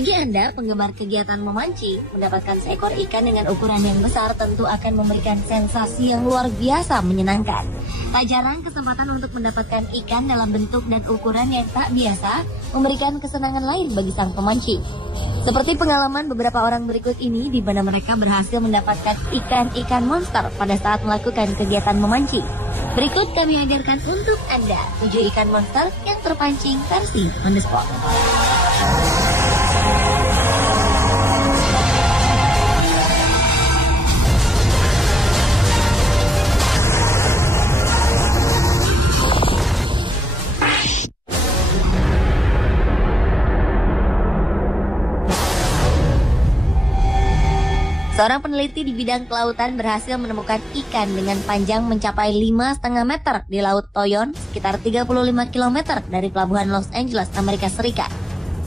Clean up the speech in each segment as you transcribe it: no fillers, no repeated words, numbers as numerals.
Bagi Anda, penggemar kegiatan memancing, mendapatkan seekor ikan dengan ukuran yang besar tentu akan memberikan sensasi yang luar biasa menyenangkan. Tak jarang kesempatan untuk mendapatkan ikan dalam bentuk dan ukuran yang tak biasa memberikan kesenangan lain bagi sang pemancing. Seperti pengalaman beberapa orang berikut ini di mana mereka berhasil mendapatkan ikan-ikan monster pada saat melakukan kegiatan memancing. Berikut kami hadirkan untuk Anda 7 ikan monster yang terpancing versi on the spot. Seorang peneliti di bidang kelautan berhasil menemukan ikan dengan panjang mencapai 5,5 meter di Laut Toyon, sekitar 35 km dari pelabuhan Los Angeles, Amerika Serikat.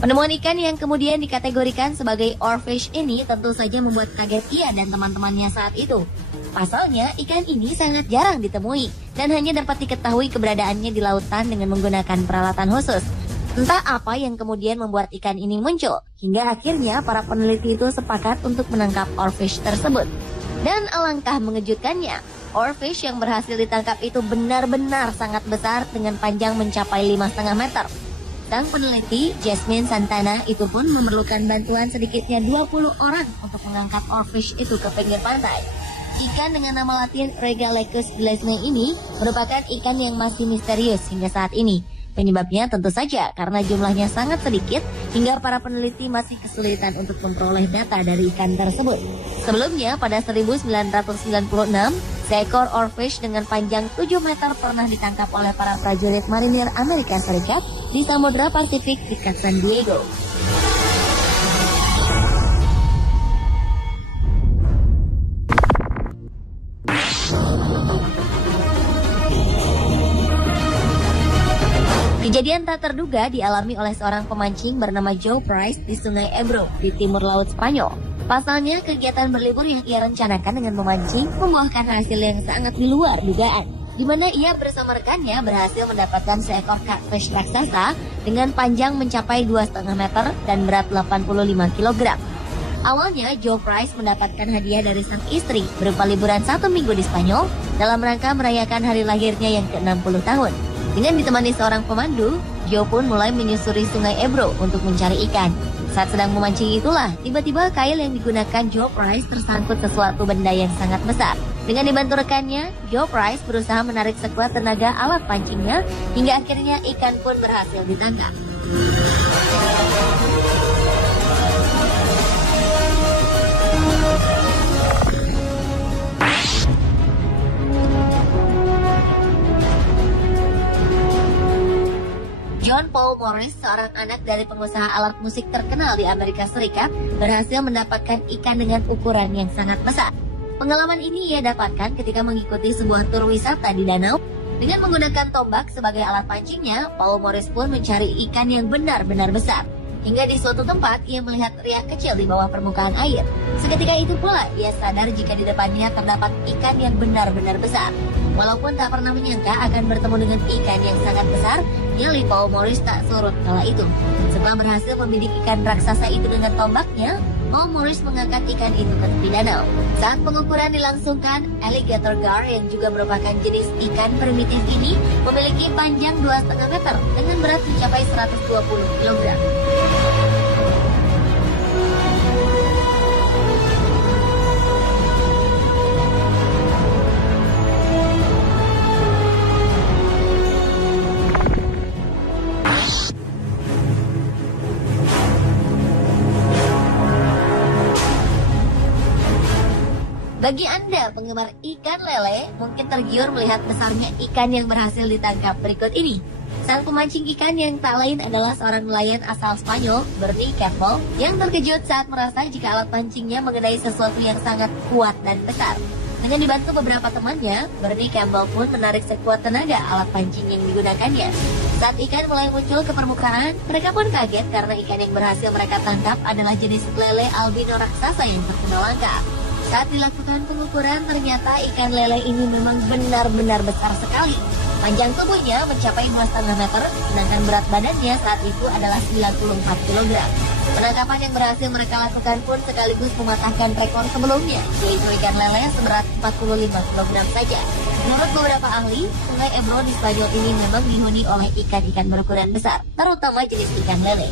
Penemuan ikan yang kemudian dikategorikan sebagai oarfish ini tentu saja membuat kaget ia dan teman-temannya saat itu. Pasalnya, ikan ini sangat jarang ditemui dan hanya dapat diketahui keberadaannya di lautan dengan menggunakan peralatan khusus. Entah apa yang kemudian membuat ikan ini muncul, hingga akhirnya para peneliti itu sepakat untuk menangkap oarfish tersebut. Dan alangkah mengejutkannya, oarfish yang berhasil ditangkap itu benar-benar sangat besar dengan panjang mencapai 5,5 meter. Sang peneliti, Jasmine Santana, itu pun memerlukan bantuan sedikitnya 20 orang untuk mengangkat oarfish itu ke pinggir pantai. Ikan dengan nama latin Regalecus glesnei ini merupakan ikan yang masih misterius hingga saat ini. Penyebabnya tentu saja karena jumlahnya sangat sedikit hingga para peneliti masih kesulitan untuk memperoleh data dari ikan tersebut. Sebelumnya pada 1996, seekor oarfish dengan panjang 7 meter pernah ditangkap oleh para prajurit marinir Amerika Serikat di Samudra Pasifik dekat San Diego. Kejadian tak terduga dialami oleh seorang pemancing bernama Joe Price di Sungai Ebro di timur laut Spanyol. Pasalnya, kegiatan berlibur yang ia rencanakan dengan memancing membuahkan hasil yang sangat di luar dugaan, di mana ia bersama rekannya berhasil mendapatkan seekor catfish raksasa dengan panjang mencapai 2,5 meter dan berat 85 kg. Awalnya, Joe Price mendapatkan hadiah dari sang istri berupa liburan 1 minggu di Spanyol dalam rangka merayakan hari lahirnya yang ke-60 tahun. Dengan ditemani seorang pemandu, Joe pun mulai menyusuri Sungai Ebro untuk mencari ikan. Saat sedang memancing itulah, tiba-tiba kail yang digunakan Joe Price tersangkut sesuatu benda yang sangat besar. Dengan dibantu rekannya, Joe Price berusaha menarik sekuat tenaga alat pancingnya, hingga akhirnya ikan pun berhasil ditangkap. John Paul Morris, seorang anak dari pengusaha alat musik terkenal di Amerika Serikat, berhasil mendapatkan ikan dengan ukuran yang sangat besar. Pengalaman ini ia dapatkan ketika mengikuti sebuah tur wisata di danau. Dengan menggunakan tombak sebagai alat pancingnya, Paul Morris pun mencari ikan yang benar-benar besar. Hingga di suatu tempat, ia melihat riak kecil di bawah permukaan air. Seketika itu pula, ia sadar jika di depannya terdapat ikan yang benar-benar besar. Walaupun tak pernah menyangka akan bertemu dengan ikan yang sangat besar, nyali Paul Morris tak surut kala itu. Setelah berhasil membidik ikan raksasa itu dengan tombaknya, Paul Morris mengangkat ikan itu ke tepi danau. Saat pengukuran dilangsungkan, alligator gar yang juga merupakan jenis ikan primitif ini memiliki panjang 2,5 meter dengan berat mencapai 120 kg. Bagi Anda penggemar ikan lele, mungkin tergiur melihat besarnya ikan yang berhasil ditangkap berikut ini. Sang pemancing ikan yang tak lain adalah seorang nelayan asal Spanyol, Bernie Campbell, yang terkejut saat merasa jika alat pancingnya mengenai sesuatu yang sangat kuat dan besar. Dengan dibantu beberapa temannya, Bernie Campbell pun menarik sekuat tenaga alat pancing yang digunakannya. Saat ikan mulai muncul ke permukaan, mereka pun kaget karena ikan yang berhasil mereka tangkap adalah jenis lele albino raksasa yang terkenal langka. Saat dilakukan pengukuran, ternyata ikan lele ini memang benar-benar besar sekali. Panjang tubuhnya mencapai 2,5 meter, sedangkan berat badannya saat itu adalah 94 kg. Penangkapan yang berhasil mereka lakukan pun sekaligus mematahkan rekor sebelumnya, yaitu ikan lele seberat 45 kg saja. Menurut beberapa ahli, Sungai Ebro di Spanyol ini memang dihuni oleh ikan-ikan berukuran besar, terutama jenis ikan lele.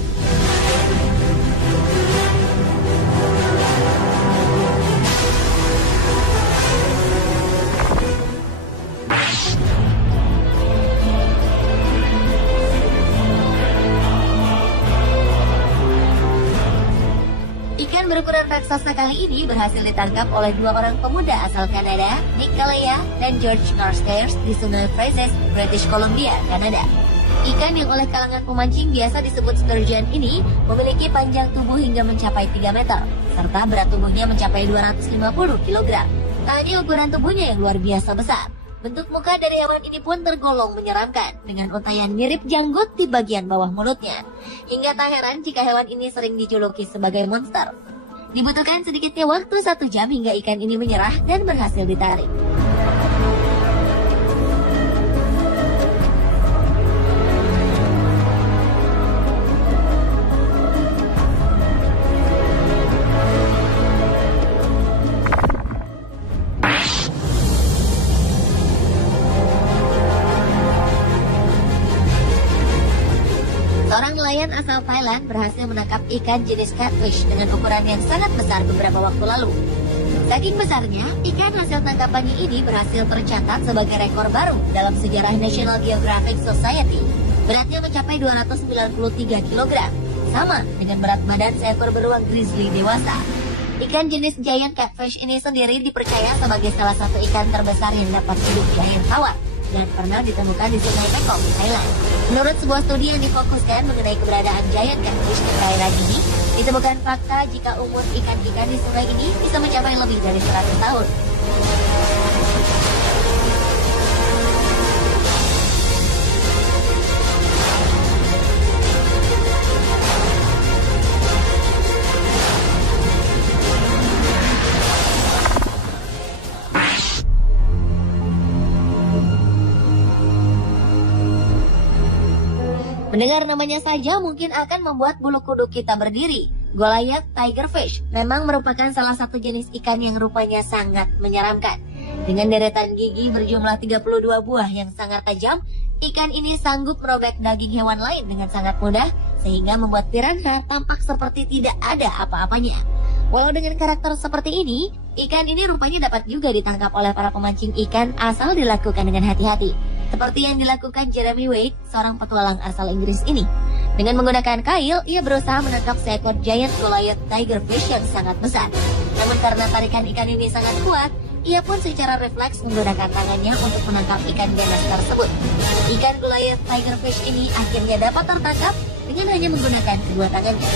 Ikan berukuran raksasa kali ini berhasil ditangkap oleh dua orang pemuda asal Kanada, Nick Calleya dan George Carstairs di Sungai Brazos, British Columbia, Kanada. Ikan yang oleh kalangan pemancing biasa disebut sturgeon ini memiliki panjang tubuh hingga mencapai 3 meter, serta berat tubuhnya mencapai 250 kg. Tak hanya ukuran tubuhnya yang luar biasa besar, bentuk muka dari hewan ini pun tergolong menyeramkan, dengan untaian mirip janggut di bagian bawah mulutnya. Hingga tak heran jika hewan ini sering dijuluki sebagai monster. Dibutuhkan sedikitnya waktu 1 jam hingga ikan ini menyerah dan berhasil ditarik. Seorang nelayan asal Thailand berhasil menangkap ikan jenis catfish dengan ukuran yang sangat besar beberapa waktu lalu. Saking besarnya, ikan hasil tangkapannya ini berhasil tercatat sebagai rekor baru dalam sejarah National Geographic Society. Beratnya mencapai 293 kg, sama dengan berat badan seekor beruang grizzly dewasa. Ikan jenis giant catfish ini sendiri dipercaya sebagai salah satu ikan terbesar yang dapat hidup di air tawar dan pernah ditemukan di Sungai Mekong, Thailand. Menurut sebuah studi yang difokuskan mengenai keberadaan giant catfish di perairan ini, ditemukan fakta jika umur ikan-ikan di sungai ini bisa mencapai lebih dari 100 tahun. Mendengar namanya saja mungkin akan membuat bulu kuduk kita berdiri. Goliath tigerfish memang merupakan salah satu jenis ikan yang rupanya sangat menyeramkan. Dengan deretan gigi berjumlah 32 buah yang sangat tajam, ikan ini sanggup merobek daging hewan lain dengan sangat mudah, sehingga membuat piranha tampak seperti tidak ada apa-apanya. Walau dengan karakter seperti ini, ikan ini rupanya dapat juga ditangkap oleh para pemancing ikan asal dilakukan dengan hati-hati. Seperti yang dilakukan Jeremy Wade, seorang petualang asal Inggris ini. Dengan menggunakan kail, ia berusaha menangkap seekor giant Goliath tigerfish yang sangat besar. Namun karena tarikan ikan ini sangat kuat, ia pun secara refleks menggunakan tangannya untuk menangkap ikan ganas tersebut. Ikan Goliath tigerfish ini akhirnya dapat tertangkap dengan hanya menggunakan kedua tangannya.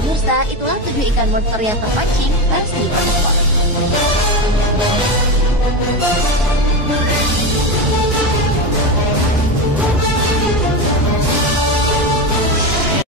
Pemirsa, itulah 7 ikan monster yang terpancing versi Onspot.